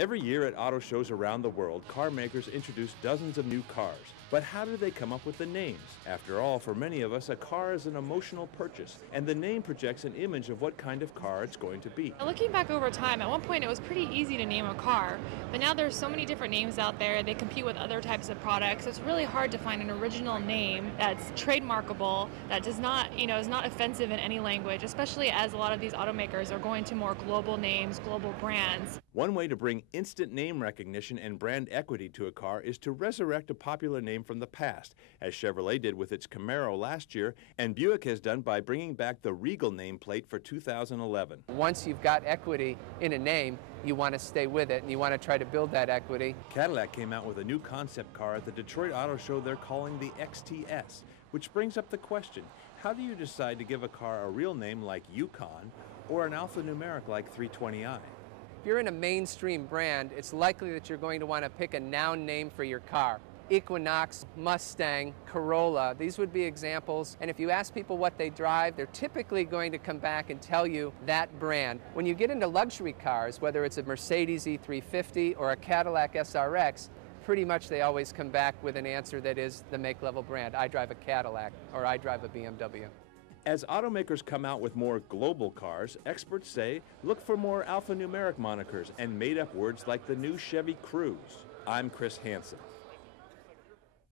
Every year at auto shows around the world, car makers introduce dozens of new cars. But how do they come up with the names? After all, for many of us, a car is an emotional purchase, and the name projects an image of what kind of car it's going to be. Looking back over time, at one point it was pretty easy to name a car, but now there's so many different names out there. They compete with other types of products. It's really hard to find an original name that's trademarkable, that does not, is not offensive in any language, especially as a lot of these automakers are going to more global names, global brands. One way to bring instant name recognition and brand equity to a car is to resurrect a popular name from the past, as Chevrolet did with its Camaro last year, and Buick has done by bringing back the Regal nameplate for 2011. Once you've got equity in a name, you want to stay with it and you want to try to build that equity. Cadillac came out with a new concept car at the Detroit Auto Show they're calling the XTS, which brings up the question, how do you decide to give a car a real name like Yukon or an alphanumeric like 320i? If you're in a mainstream brand, it's likely that you're going to want to pick a noun name for your car. Equinox, Mustang, Corolla, these would be examples. And if you ask people what they drive, they're typically going to come back and tell you that brand. When you get into luxury cars, whether it's a Mercedes E350 or a Cadillac SRX, pretty much they always come back with an answer that is the make-level brand. I drive a Cadillac or I drive a BMW. As automakers come out with more global cars, experts say look for more alphanumeric monikers and made-up words like the new Chevy Cruze. I'm Chris Hansen.